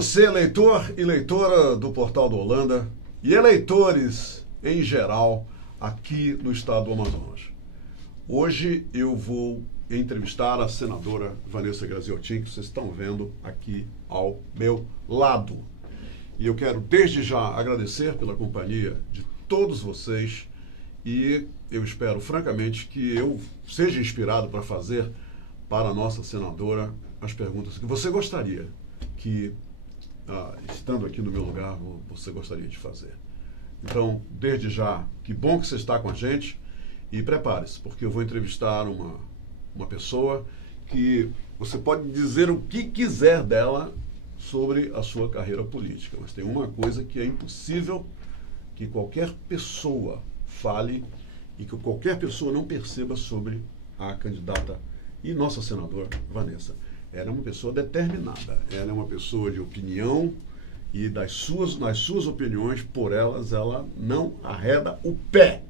você, eleitor e leitora do Portal do Holanda, e eleitores em geral aqui no estado do Amazonas. Hoje eu vou entrevistar a senadora Vanessa Graziotin, que vocês estão vendo aqui ao meu lado. E eu quero desde já agradecer pela companhia de todos vocês e eu espero francamente que eu seja inspirado para fazer para a nossa senadora as perguntas que você gostaria que, estando aqui no meu lugar, você gostaria de fazer. Então, desde já, que bom que você está com a gente e prepare-se, porque eu vou entrevistar uma pessoa que você pode dizer o que quiser dela sobre a sua carreira política, mas tem uma coisa que é impossível que qualquer pessoa fale e que qualquer pessoa não perceba sobre a candidata e nossa senadora Vanessa. Ela é uma pessoa determinada, ela é uma pessoa de opinião e nas suas opiniões, por elas, ela não arreda o pé.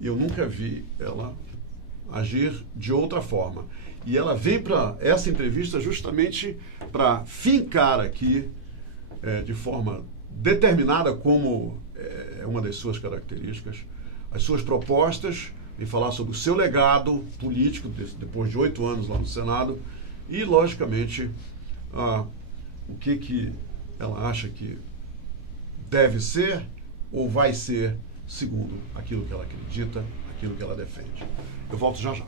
Eu nunca vi ela agir de outra forma. E ela veio para essa entrevista justamente para fincar aqui, de forma determinada, como é uma das suas características, as suas propostas, e falar sobre o seu legado político, depois de 8 anos lá no Senado, e, logicamente, o que ela acha que deve ser ou vai ser, segundo aquilo que ela acredita, aquilo que ela defende. Eu volto já já.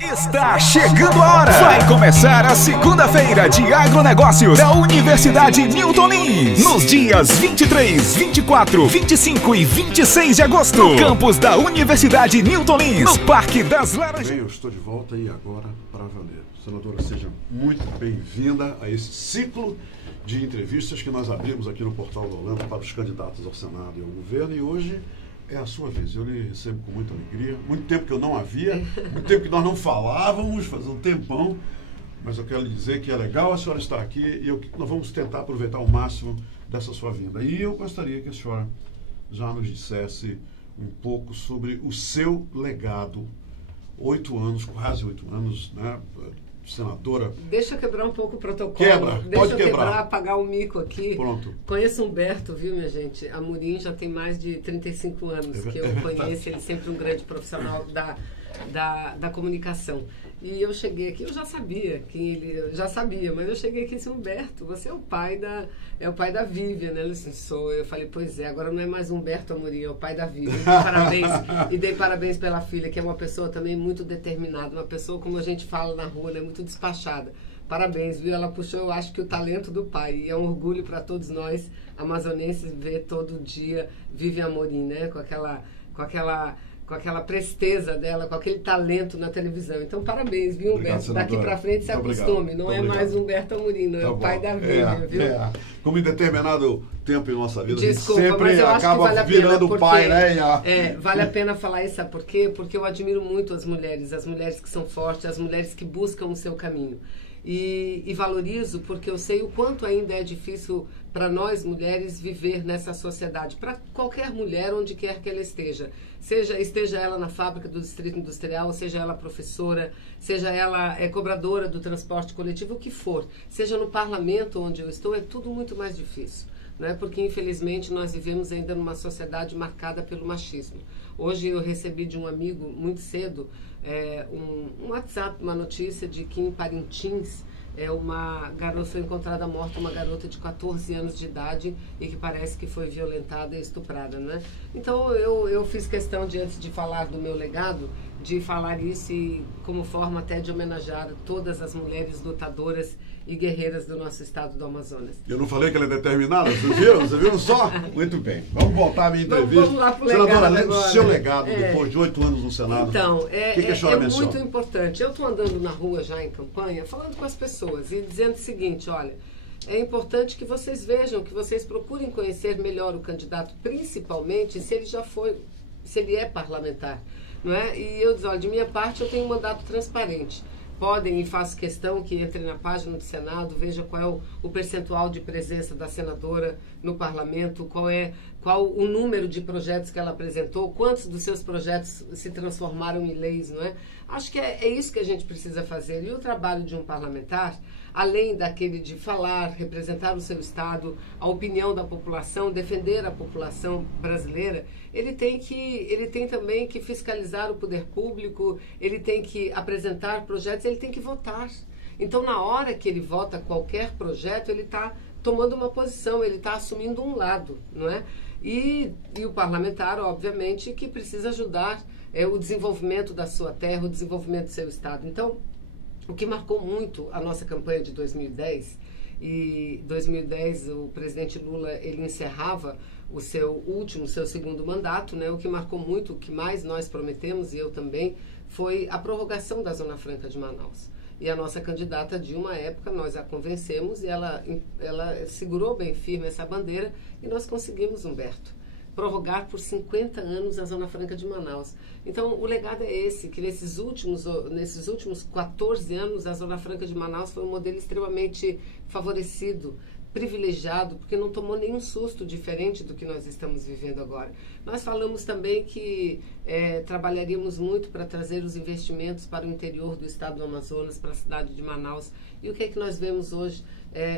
Está chegando a hora! Vai começar a segunda-feira de agronegócios da Universidade Newton Lins. Nos dias 23, 24, 25 e 26 de agosto. No campus da Universidade Newton Lins, no Parque das Laranjas. Bem, eu estou de volta e agora para valer. Senadora, seja muito bem-vinda a esse ciclo de entrevistas que nós abrimos aqui no Portal do Holanda para os candidatos ao Senado e ao governo. E hoje é a sua vez. Eu lhe recebo com muita alegria. Muito tempo que eu não havia, muito tempo que nós não falávamos, faz um tempão. Mas eu quero lhe dizer que é legal a senhora estar aqui e nós vamos tentar aproveitar o máximo dessa sua vinda. E eu gostaria que a senhora já nos dissesse um pouco sobre o seu legado. 8 anos, quase 8 anos, né? Senadora. Deixa eu quebrar um pouco o protocolo. Quebra, Deixa eu quebrar, apagar o mico aqui. Pronto. Conheço o Humberto, viu, minha gente? Amorim já tem mais de 35 anos que eu conheço. Ele é sempre um grande profissional da comunicação. E eu cheguei aqui, eu já sabia quem ele... Eu já sabia, mas eu cheguei aqui e disse, Humberto, você é o pai da Vivian, né? Ele disse, sou eu. Eu falei, pois é, agora não é mais Humberto Amorim, é o pai da Vivian. Parabéns. E dei parabéns pela filha, que é uma pessoa também muito determinada, uma pessoa, como a gente fala na rua, né? Muito despachada. Parabéns, viu? Ela puxou, eu acho que o talento do pai. E é um orgulho para todos nós, amazonenses, ver todo dia Vivian Amorim, né? Com aquela presteza dela, com aquele talento na televisão. Então, parabéns, viu, Humberto? Obrigado, daqui para frente se acostume. Não é mais Humberto Amorim, não é o pai da Vivian, viu? Como em determinado tempo em nossa vida, Desculpa, a gente sempre mas eu acho que acaba vale a virando pena, pai, né? Vale a pena falar isso, sabe por quê? Porque eu admiro muito as mulheres que são fortes, as mulheres que buscam o seu caminho. E valorizo porque eu sei o quanto ainda é difícil para nós mulheres viver nessa sociedade, para qualquer mulher onde quer que ela esteja ela na fábrica do distrito industrial, seja ela professora, seja ela cobradora do transporte coletivo, o que for, seja no parlamento onde eu estou, é tudo muito mais difícil, né? Porque infelizmente nós vivemos ainda numa sociedade marcada pelo machismo. Hoje eu recebi de um amigo muito cedo um WhatsApp, uma notícia de que em Parintins uma garota foi encontrada morta, uma garota de 14 anos de idade e que parece que foi violentada e estuprada, né? Então eu fiz questão de, antes de falar do meu legado, de falar isso como forma até de homenagear todas as mulheres lutadoras e guerreiras do nosso estado do Amazonas. Eu não falei que ela é determinada? Vocês viram? Vocês viram só? Muito bem. Vamos voltar à minha entrevista. Vamos lá pro Senadora, legado agora. O seu legado, depois de 8 anos no Senado. Então, o que a senhora menciona? muito importante. Eu estou andando na rua já em campanha, falando com as pessoas e dizendo o seguinte, olha, é importante que vocês vejam, que vocês procurem conhecer melhor o candidato, principalmente se ele é parlamentar, não é? E eu digo, olha, de minha parte eu tenho um mandato transparente. Podem, e faço questão que entrem na página do Senado, veja qual é o percentual de presença da senadora no parlamento, qual o número de projetos que ela apresentou, quantos dos seus projetos se transformaram em leis, não é? Acho que é isso que a gente precisa fazer. E o trabalho de um parlamentar, além daquele de falar, representar o seu estado, a opinião da população, defender a população brasileira, ele tem também que fiscalizar o poder público, ele tem que apresentar projetos, ele tem que votar. Então, na hora que ele vota qualquer projeto, ele está tomando uma posição, ele está assumindo um lado, não é? E o parlamentar, obviamente, que precisa ajudar o desenvolvimento da sua terra, o desenvolvimento do seu estado. Então, o que marcou muito a nossa campanha de 2010, e 2010 o presidente Lula, ele encerrava o seu segundo mandato, né? O que marcou muito, o que mais nós prometemos, e eu também, foi a prorrogação da Zona Franca de Manaus. E a nossa candidata Dilma, à época, nós a convencemos e ela segurou bem firme essa bandeira e nós conseguimos, Humberto, prorrogar por 50 anos a Zona Franca de Manaus. Então, o legado é esse, que nesses últimos 14 anos, a Zona Franca de Manaus foi um modelo extremamente favorecido, privilegiado, porque não tomou nenhum susto diferente do que nós estamos vivendo agora. Nós falamos também que trabalharíamos muito para trazer os investimentos para o interior do estado do Amazonas, para a cidade de Manaus. E o que é que nós vemos hoje?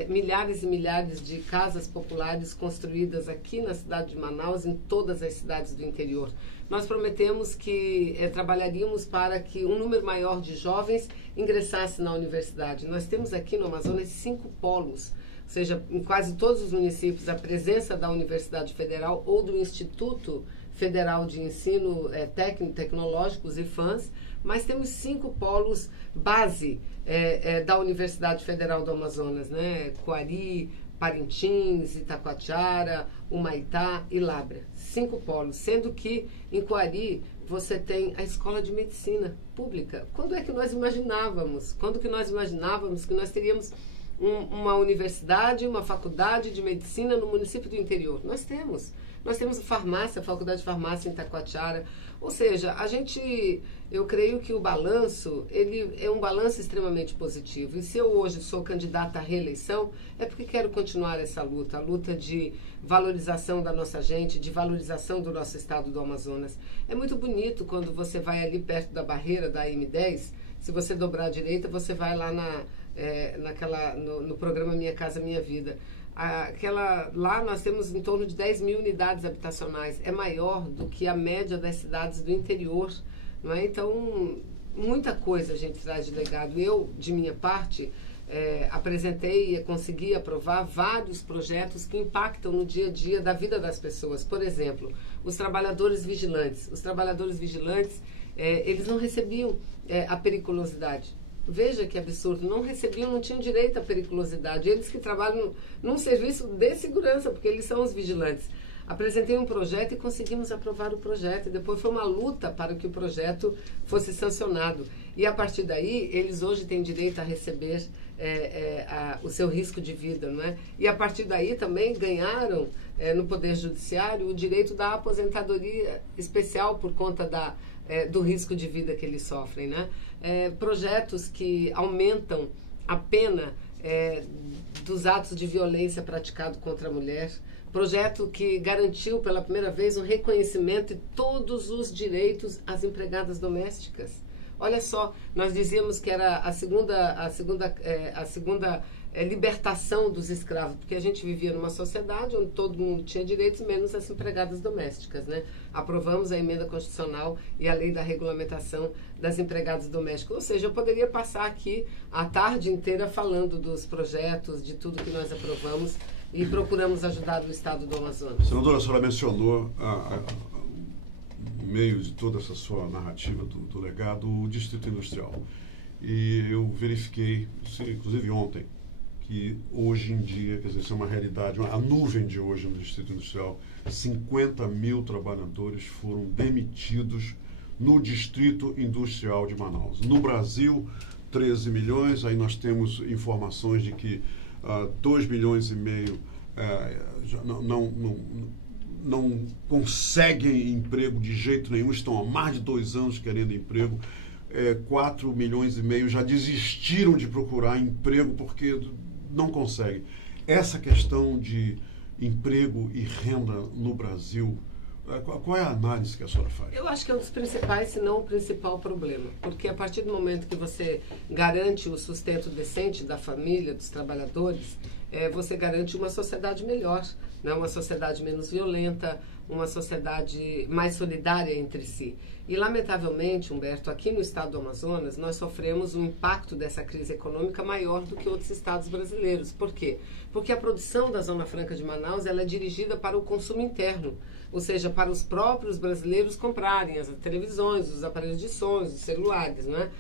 Milhares e milhares de casas populares construídas aqui na cidade de Manaus, em todas as cidades do interior. Nós prometemos que trabalharíamos para que um número maior de jovens ingressasse na universidade. Nós temos aqui no Amazonas 5 polos, ou seja, em quase todos os municípios, a presença da Universidade Federal ou do Instituto Federal de Ensino Técnico Tecnológico, os IFANs, mas temos 5 polos base da Universidade Federal do Amazonas, né? Coari, Parintins, Itacoatiara, Humaitá e Lábrea. 5 polos, sendo que em Coari você tem a Escola de Medicina Pública. Quando é que nós imaginávamos? Quando que nós imaginávamos que nós teríamos uma universidade, uma faculdade de medicina no município do interior? Nós temos farmácia, a Faculdade de Farmácia em Itacoatiara. Ou seja, eu creio que o balanço, ele é um balanço extremamente positivo. E se eu hoje sou candidata à reeleição, é porque quero continuar essa luta, a luta de valorização da nossa gente, de valorização do nosso estado do Amazonas. É muito bonito quando você vai ali perto da barreira da M10, se você dobrar à direita, você vai lá no programa Minha Casa Minha Vida. Lá nós temos em torno de 10 mil unidades habitacionais. É maior do que a média das cidades do interior, não é? Então, muita coisa a gente traz de legado. Eu, de minha parte, apresentei e consegui aprovar vários projetos que impactam no dia a dia da vida das pessoas. Por exemplo, os trabalhadores vigilantes. Os trabalhadores vigilantes, eles não recebiam a periculosidade. Veja que absurdo, não tinham direito à periculosidade. Eles que trabalham num serviço de segurança, porque eles são os vigilantes. Apresentei um projeto e conseguimos aprovar o projeto. E depois foi uma luta para que o projeto fosse sancionado. E a partir daí, eles hoje têm direito a receber o seu risco de vida, não é? E a partir daí também ganharam no Poder Judiciário o direito da aposentadoria especial por conta do risco de vida que eles sofrem, né? Projetos que aumentam a pena dos atos de violência praticado contra a mulher, projeto que garantiu pela primeira vez o reconhecimento de todos os direitos às empregadas domésticas. Olha só, nós dizíamos que era a segunda libertação dos escravos, porque a gente vivia numa sociedade onde todo mundo tinha direitos, menos as empregadas domésticas, né? Aprovamos a emenda constitucional e a lei da regulamentação das empregadas domésticas. Ou seja, eu poderia passar aqui a tarde inteira falando dos projetos, de tudo que nós aprovamos e procuramos ajudar o estado do Amazonas. Senadora, a senhora mencionou, no meio de toda essa sua narrativa do legado, o Distrito Industrial. E eu verifiquei, inclusive ontem, que hoje em dia, quer dizer, isso é uma realidade, a nuvem de hoje no Distrito Industrial, 50 mil trabalhadores foram demitidos no Distrito Industrial de Manaus. No Brasil, 13 milhões, aí nós temos informações de que 2 milhões e meio já não conseguem emprego de jeito nenhum, estão há mais de 2 anos querendo emprego. 4 milhões e meio já desistiram de procurar emprego porque não conseguem. Essa questão de emprego e renda no Brasil Qual é a análise que a senhora faz? Eu acho que é um dos principais, se não o principal problema. Porque a partir do momento que você garante o sustento decente da família, dos trabalhadores, você garante uma sociedade melhor, né? Uma sociedade menos violenta, uma sociedade mais solidária entre si. E, lamentavelmente, Humberto, aqui no estado do Amazonas, nós sofremos um impacto dessa crise econômica maior do que outros estados brasileiros. Por quê? Porque a produção da Zona Franca de Manaus ela é dirigida para o consumo interno, ou seja, para os próprios brasileiros comprarem as televisões, os aparelhos de som, os celulares, né?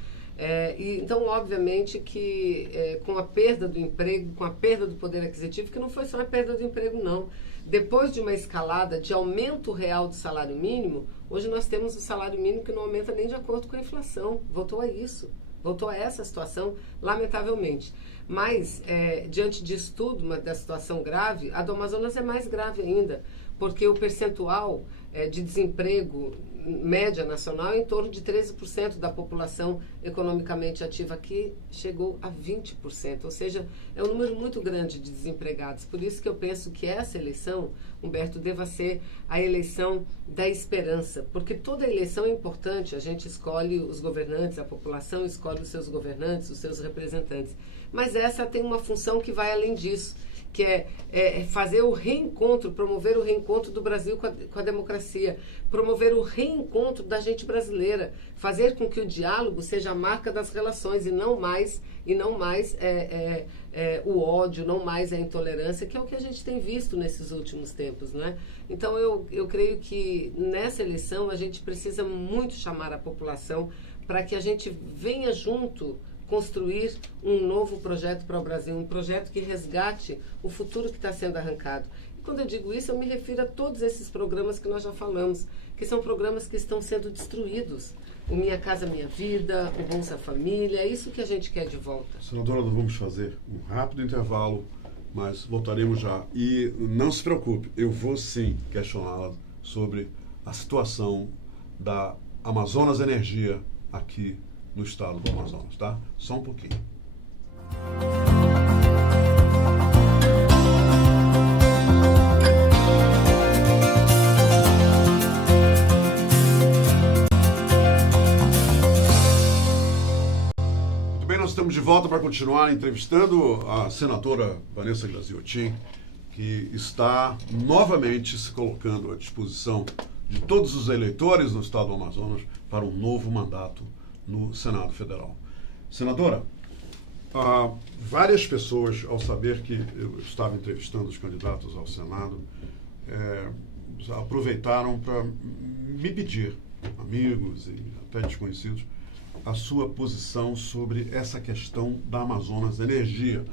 Então, obviamente que com a perda do emprego, com a perda do poder aquisitivo, que não foi só a perda do emprego, não. Depois de uma escalada de aumento real do salário mínimo, hoje nós temos o salário mínimo que não aumenta nem de acordo com a inflação. Voltou a isso, voltou a essa situação, lamentavelmente. Mas, diante disso tudo, da situação grave, a do Amazonas é mais grave ainda, porque o percentual de desemprego média nacional é em torno de 13% da população economicamente ativa aqui chegou a 20%, ou seja, é um número muito grande de desempregados. Por isso que eu penso que essa eleição, Humberto, deva ser a eleição da esperança, porque toda eleição é importante, a gente escolhe os governantes, a população escolhe os seus governantes, os seus representantes, mas essa tem uma função que vai além disso, que é fazer o reencontro, promover o reencontro do Brasil com a democracia, promover o reencontro da gente brasileira, fazer com que o diálogo seja a marca das relações e não mais o ódio, não mais a intolerância, que é o que a gente tem visto nesses últimos tempos, né? Então eu creio que nessa eleição a gente precisa muito chamar a população para que a gente venha junto construir um novo projeto para o Brasil, um projeto que resgate o futuro que está sendo arrancado. E quando eu digo isso, eu me refiro a todos esses programas que nós já falamos, que são programas que estão sendo destruídos. O Minha Casa Minha Vida, o Bolsa Família, é isso que a gente quer de volta. Senadora, nós vamos fazer um rápido intervalo, mas voltaremos já. E não se preocupe, eu vou sim questioná-la sobre a situação da Amazonas Energia aqui no estado do Amazonas, tá? Só um pouquinho. Muito bem, nós estamos de volta para continuar entrevistando a senadora Vanessa Glaziotin, que está novamente se colocando à disposição de todos os eleitores no estado do Amazonas para um novo mandato no Senado Federal. Senadora, várias pessoas, ao saber que eu estava entrevistando os candidatos ao Senado, aproveitaram para me pedir, amigos e até desconhecidos, a sua posição sobre essa questão da Amazonas Energia,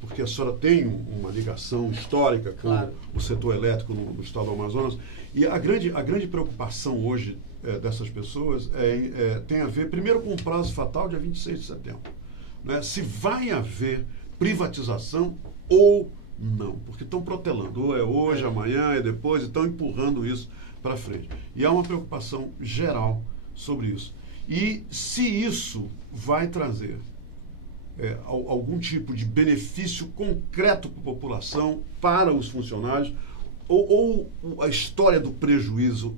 porque a senhora tem uma ligação histórica com o setor elétrico no estado do Amazonas, e a grande preocupação hoje dessas pessoas tem a ver, primeiro, com o prazo fatal, dia 26 de setembro. Né? Se vai haver privatização ou não, porque estão protelando, ou é hoje, amanhã, é depois, e estão empurrando isso para frente. E há uma preocupação geral sobre isso. E se isso vai trazer algum tipo de benefício concreto para a população, para os funcionários, ou a história do prejuízo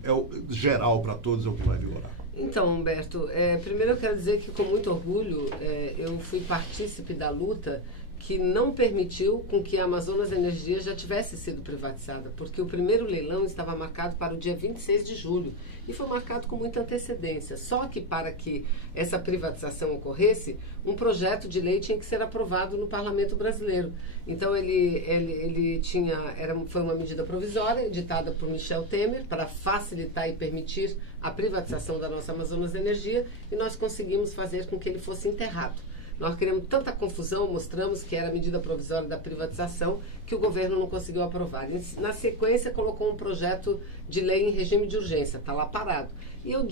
geral para todos é o que vai vigorar? Então, Humberto, primeiro eu quero dizer que com muito orgulho eu fui partícipe da luta que não permitiu com que a Amazonas Energia já tivesse sido privatizada, porque o primeiro leilão estava marcado para o dia 26 de julho e foi marcado com muita antecedência. Só que para que essa privatização ocorresse, um projeto de lei tinha que ser aprovado no Parlamento Brasileiro. Então foi uma medida provisória editada por Michel Temer para facilitar e permitir a privatização da nossa Amazonas Energia, e nós conseguimos fazer com que ele fosse enterrado. Nós criamos tanta confusão, mostramos que era a medida provisória da privatização, que o governo não conseguiu aprovar. Na sequência, colocou um projeto de lei em regime de urgência, está lá parado. E eu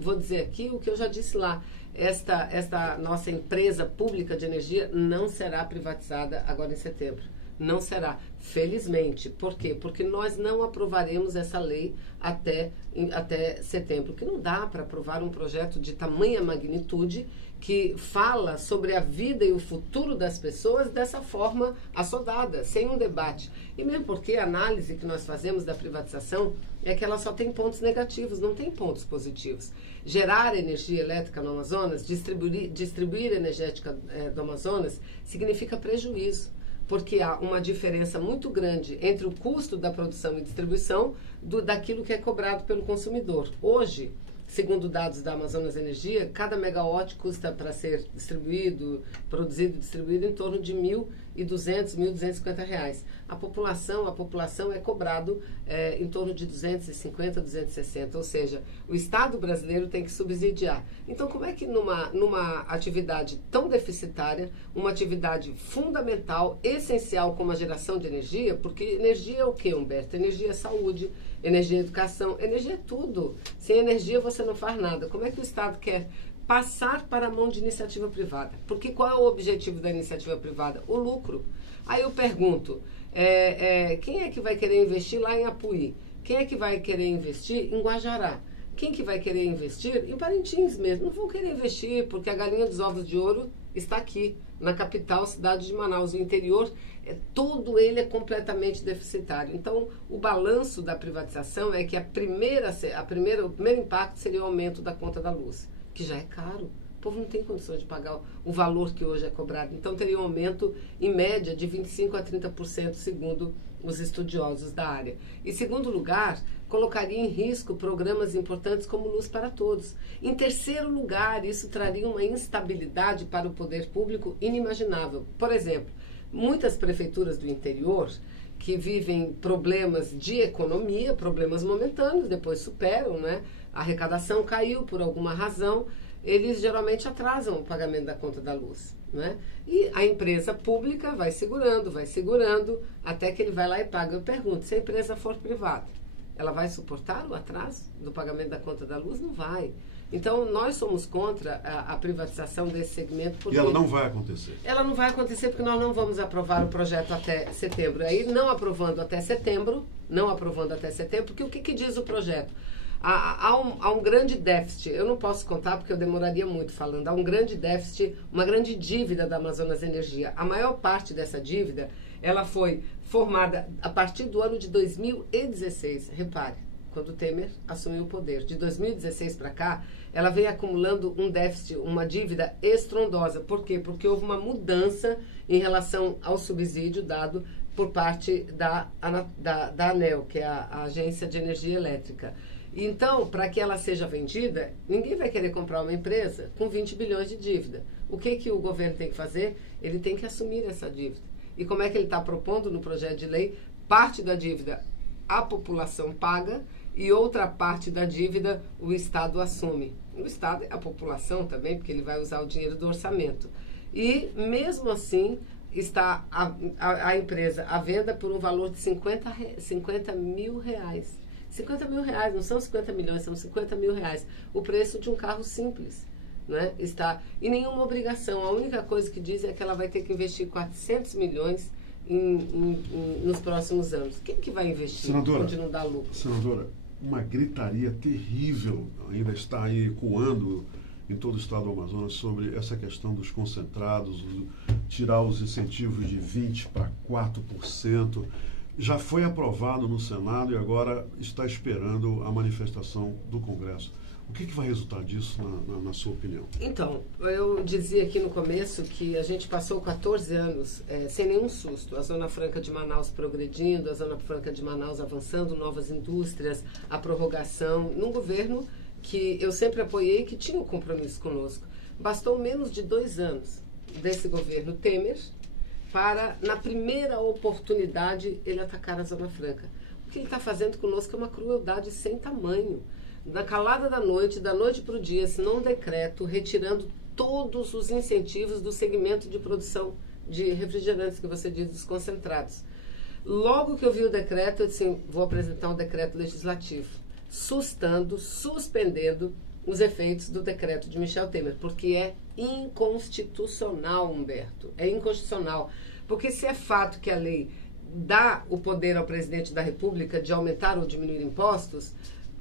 vou dizer aqui o que eu já disse lá, esta nossa empresa pública de energia não será privatizada agora em setembro. Não será. Felizmente. Por quê? Porque nós não aprovaremos essa lei até setembro, que não dá para aprovar um projeto de tamanha magnitude que fala sobre a vida e o futuro das pessoas dessa forma assodada, sem um debate. E mesmo porque a análise que nós fazemos da privatização é que ela só tem pontos negativos, não tem pontos positivos. Gerar energia elétrica no Amazonas, distribuir energética do Amazonas, significa prejuízo, porque há uma diferença muito grande entre o custo da produção e distribuição daquilo que é cobrado pelo consumidor. Hoje, segundo dados da Amazonas Energia, cada megawatt custa para ser produzido e distribuído em torno de R$ 1.200, R$ 1.250. A população é cobrado em torno de 250, 260, ou seja, o Estado brasileiro tem que subsidiar. Então, como é que numa atividade tão deficitária, uma atividade fundamental, essencial como a geração de energia, porque energia é o quê, Humberto? Energia é saúde, energia é educação, energia é tudo. Sem energia você não faz nada. Como é que o Estado quer passar para a mão de iniciativa privada? Porque qual é o objetivo da iniciativa privada? O lucro. Aí eu pergunto, quem é que vai querer investir lá em Apuí? Quem é que vai querer investir em Guajará? Quem que vai querer investir em Parintins mesmo? Não vão querer investir porque a galinha dos ovos de ouro está aqui, na capital, cidade de Manaus. O interior, todo ele é completamente deficitário. Então, o balanço da privatização é que o primeiro impacto seria o aumento da conta da luz, que já é caro. O povo não tem condições de pagar o valor que hoje é cobrado. Então, teria um aumento, em média, de 25% a 30%, segundo os estudiosos da área. Em segundo lugar, colocaria em risco programas importantes como Luz para Todos. Em terceiro lugar, isso traria uma instabilidade para o poder público inimaginável. Por exemplo, muitas prefeituras do interior que vivem problemas de economia, problemas momentâneos, depois superam, né? A arrecadação caiu por alguma razão, eles geralmente atrasam o pagamento da conta da luz, né? E a empresa pública vai segurando, até que ele vai lá e paga. Eu pergunto, se a empresa for privada, ela vai suportar o atraso do pagamento da conta da luz? Não vai. Então, nós somos contra a privatização desse segmento. Porque e ela não vai acontecer? Ela não vai acontecer porque nós não vamos aprovar o projeto até setembro. Aí, não aprovando até setembro, porque o que diz o projeto? Há um grande déficit, eu não posso contar porque eu demoraria muito falando, há um grande déficit, uma grande dívida da Amazonas Energia. A maior parte dessa dívida, ela foi formada a partir do ano de 2016, repare, quando o Temer assumiu o poder. De 2016 para cá, ela vem acumulando um déficit, uma dívida estrondosa. Por quê? Porque houve uma mudança em relação ao subsídio dado por parte da ANEEL, que é a Agência de Energia Elétrica. Então, para que ela seja vendida, ninguém vai querer comprar uma empresa com 20 bilhões de dívida. O que o governo tem que fazer? Ele tem que assumir essa dívida. E como é que ele está propondo no projeto de lei? Parte da dívida a população paga e outra parte da dívida o Estado assume. O Estado é a população também, porque ele vai usar o dinheiro do orçamento. E, mesmo assim, está a empresa à venda por um valor de 50 mil reais. 50 mil reais, não são 50 milhões, são 50 mil reais. O preço de um carro simples, né? Está, e nenhuma obrigação. A única coisa que diz é que ela vai ter que investir 400 milhões nos próximos anos. Quem que vai investir? Senadora, onde não dá lucro? Senadora, uma gritaria terrível ainda está aí ecoando em todo o estado do Amazonas sobre essa questão dos concentrados, tirar os incentivos de 20% para 4%. Já foi aprovado no Senado e agora está esperando a manifestação do Congresso. O que vai resultar disso, na sua opinião? Então, eu dizia aqui no começo que a gente passou 14 anos sem nenhum susto. A Zona Franca de Manaus progredindo, a Zona Franca de Manaus avançando, novas indústrias, a prorrogação, num governo que eu sempre apoiei, que tinha um compromisso conosco. Bastou menos de 2 anos desse governo Temer para, na primeira oportunidade, ele atacar a Zona Franca. O que ele está fazendo conosco é uma crueldade sem tamanho. Na calada da noite para o dia, assinou um decreto retirando todos os incentivos do segmento de produção de refrigerantes, que você diz, dos concentrados. Logo que eu vi o decreto, eu disse, vou apresentar um decreto legislativo, suspendendo os efeitos do decreto de Michel Temer, porque é inconstitucional, Humberto. É inconstitucional. Porque se é fato que a lei dá o poder ao presidente da República de aumentar ou diminuir impostos,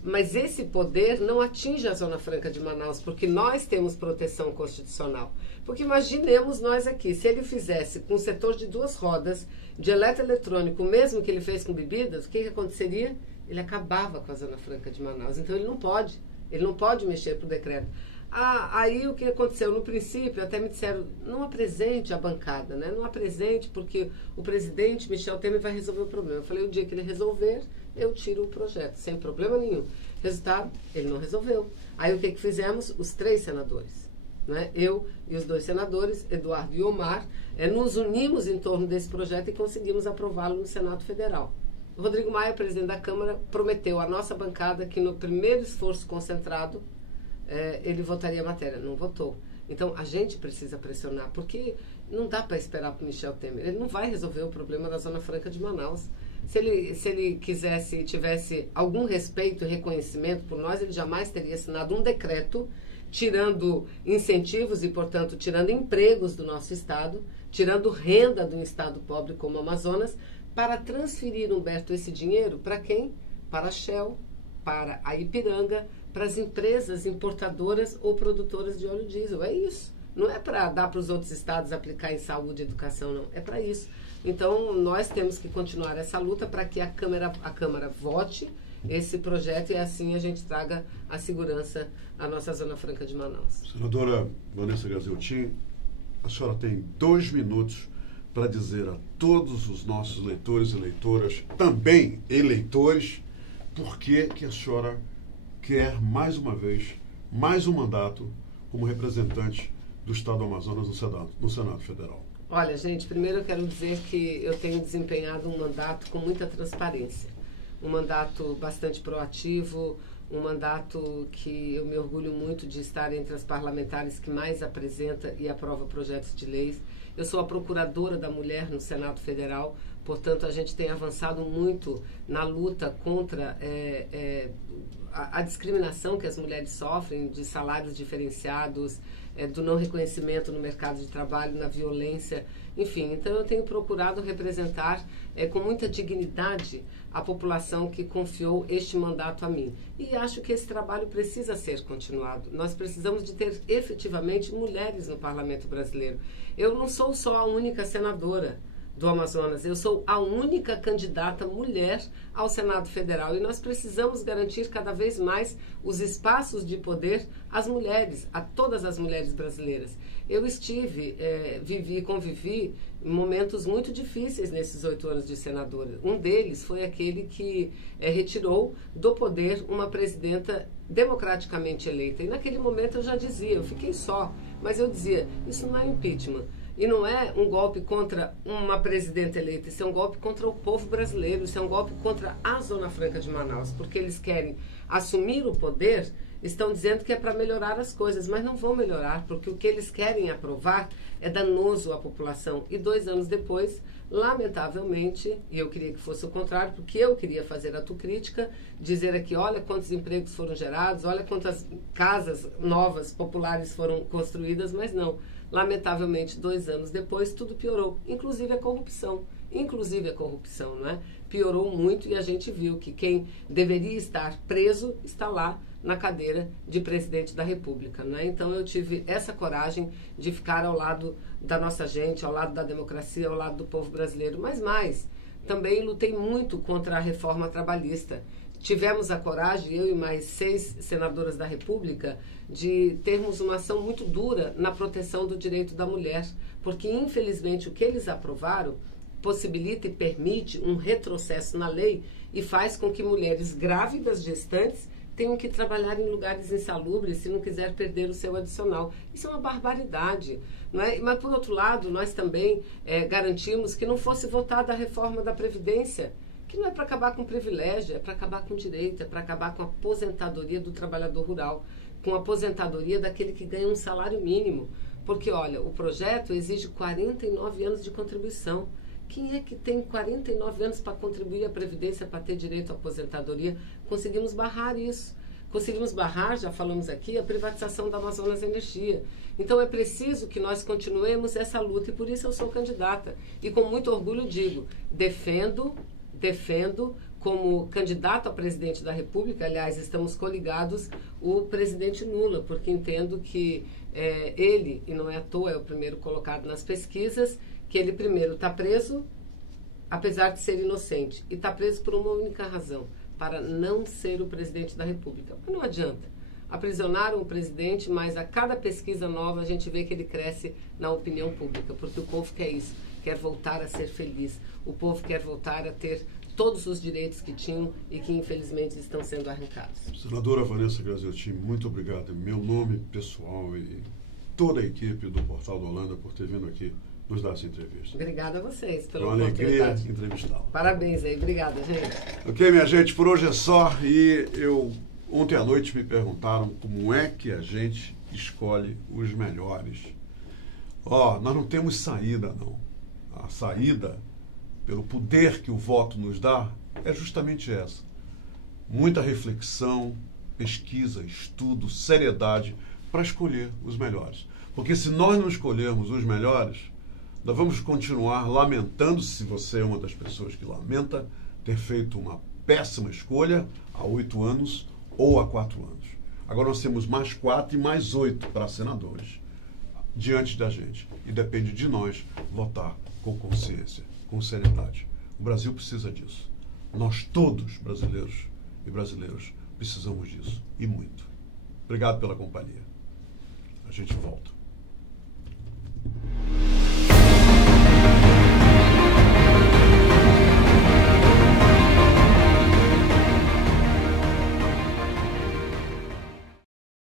mas esse poder não atinge a Zona Franca de Manaus, porque nós temos proteção constitucional. Porque imaginemos nós aqui, se ele fizesse com o setor de 2 rodas, de eletroeletrônico, mesmo que ele fez com bebidas, o que aconteceria? Ele acabava com a Zona Franca de Manaus. Então ele não pode mexer para o decreto. Aí o que aconteceu? No princípio, até me disseram, não apresente a bancada, né? Não apresente, porque o presidente Michel Temer vai resolver o problema. Eu falei, o dia que ele resolver, eu tiro o projeto, sem problema nenhum. Resultado, ele não resolveu. Aí o que fizemos? Os 3 senadores, né? Eu e os 2 senadores, Eduardo e Omar, nos unimos em torno desse projeto e conseguimos aprová-lo no Senado Federal. O Rodrigo Maia, presidente da Câmara, prometeu à nossa bancada que no primeiro esforço concentrado, ele votaria a matéria. Não votou. Então, a gente precisa pressionar, porque não dá para esperar para o Michel Temer. Ele não vai resolver o problema da Zona Franca de Manaus. Se ele tivesse algum respeito e reconhecimento por nós, ele jamais teria assinado um decreto tirando incentivos e, portanto, tirando empregos do nosso Estado, tirando renda de um Estado pobre como o Amazonas, para transferir, Humberto, esse dinheiro para quem? Para a Shell, para a Ipiranga, para as empresas importadoras ou produtoras de ônibus diesel. É isso. Não é para dar para os outros estados aplicar em saúde e educação, não. É para isso. Então, nós temos que continuar essa luta para que a Câmara vote esse projeto e assim a gente traga a segurança à nossa Zona Franca de Manaus. Senadora Vanessa Gaziotin, a senhora tem 2 minutos para dizer a todos os nossos leitores e leitoras, também eleitores, por que a senhora quer, mais uma vez, mais um mandato como representante do Estado do Amazonas no Senado Federal. Olha, gente, primeiro eu quero dizer que eu tenho desempenhado um mandato com muita transparência. Um mandato bastante proativo, um mandato que eu me orgulho muito de estar entre as parlamentares que mais apresenta e aprova projetos de leis. Eu sou a procuradora da mulher no Senado Federal, portanto, a gente tem avançado muito na luta contra a discriminação que as mulheres sofrem, de salários diferenciados, do não reconhecimento no mercado de trabalho, na violência, enfim. Então, eu tenho procurado representar com muita dignidade a população que confiou este mandato a mim. E acho que esse trabalho precisa ser continuado. Nós precisamos de ter efetivamente mulheres no parlamento brasileiro. Eu não sou só a única senadora do Amazonas, eu sou a única candidata mulher ao Senado Federal e nós precisamos garantir cada vez mais os espaços de poder às mulheres, a todas as mulheres brasileiras. Eu vivi e convivi momentos muito difíceis nesses 8 anos de senadora. Um deles foi aquele que retirou do poder uma presidenta democraticamente eleita. E naquele momento eu já dizia, eu fiquei só, mas eu dizia, isso não é impeachment. E não é um golpe contra uma presidenta eleita, isso é um golpe contra o povo brasileiro, isso é um golpe contra a Zona Franca de Manaus, porque eles querem assumir o poder, estão dizendo que é para melhorar as coisas, mas não vão melhorar, porque o que eles querem aprovar é danoso à população. E 2 anos depois, lamentavelmente, e eu queria que fosse o contrário, porque eu queria fazer autocrítica, dizer aqui, olha quantos empregos foram gerados, olha quantas casas novas, populares foram construídas, mas não. Lamentavelmente, 2 anos depois, tudo piorou, inclusive a corrupção. Não é? Piorou muito e a gente viu que quem deveria estar preso está lá na cadeira de presidente da República. Não é? Então, eu tive essa coragem de ficar ao lado da nossa gente, ao lado da democracia, ao lado do povo brasileiro. Mas mais, também lutei muito contra a reforma trabalhista. Tivemos a coragem, eu e mais 6 senadoras da República, de termos uma ação muito dura na proteção do direito da mulher, porque, infelizmente, o que eles aprovaram possibilita e permite um retrocesso na lei e faz com que mulheres grávidas, gestantes, tenham que trabalhar em lugares insalubres se não quiser perder o seu adicional. Isso é uma barbaridade. Não é? Mas, por outro lado, nós também garantimos que não fosse votada a reforma da Previdência, que não é para acabar com privilégio, é para acabar com direito, é para acabar com a aposentadoria do trabalhador rural, com a aposentadoria daquele que ganha um salário mínimo. Porque, olha, o projeto exige 49 anos de contribuição. Quem é que tem 49 anos para contribuir à Previdência, para ter direito à aposentadoria? Conseguimos barrar isso. Conseguimos barrar, já falamos aqui, a privatização da Amazonas Energia. Então é preciso que nós continuemos essa luta e por isso eu sou candidata. E com muito orgulho digo, defendo como candidato a presidente da República, aliás, estamos coligados, o presidente Lula, porque entendo que ele, e não é à toa, é o primeiro colocado nas pesquisas, que ele primeiro está preso, apesar de ser inocente, e está preso por uma única razão, para não ser o presidente da República. Mas não adianta. Aprisionaram o presidente, mas a cada pesquisa nova a gente vê que ele cresce na opinião pública, porque o povo quer isso, quer voltar a ser feliz. O povo quer voltar a ter todos os direitos que tinham e que infelizmente estão sendo arrancados. Senadora Vanessa Graziotin, muito obrigado. Em meu nome pessoal e toda a equipe do Portal do Holanda por ter vindo aqui nos dar essa entrevista. Obrigada a vocês pela oportunidade. É uma alegria oportunidade. entrevistá-la. Parabéns aí, obrigada, gente. Ok, minha gente, por hoje é só. E ontem à noite me perguntaram como é que a gente escolhe os melhores. Nós não temos saída, não. A saída, pelo poder que o voto nos dá, é justamente essa. Muita reflexão, pesquisa, estudo, seriedade para escolher os melhores. Porque se nós não escolhermos os melhores, nós vamos continuar lamentando, se você é uma das pessoas que lamenta, ter feito uma péssima escolha há 8 anos ou há 4 anos. Agora nós temos mais 4 e mais 8 para senadores diante da gente. E depende de nós votar com consciência, com seriedade. O Brasil precisa disso. Nós todos, brasileiros e brasileiras, precisamos disso. E muito. Obrigado pela companhia. A gente volta.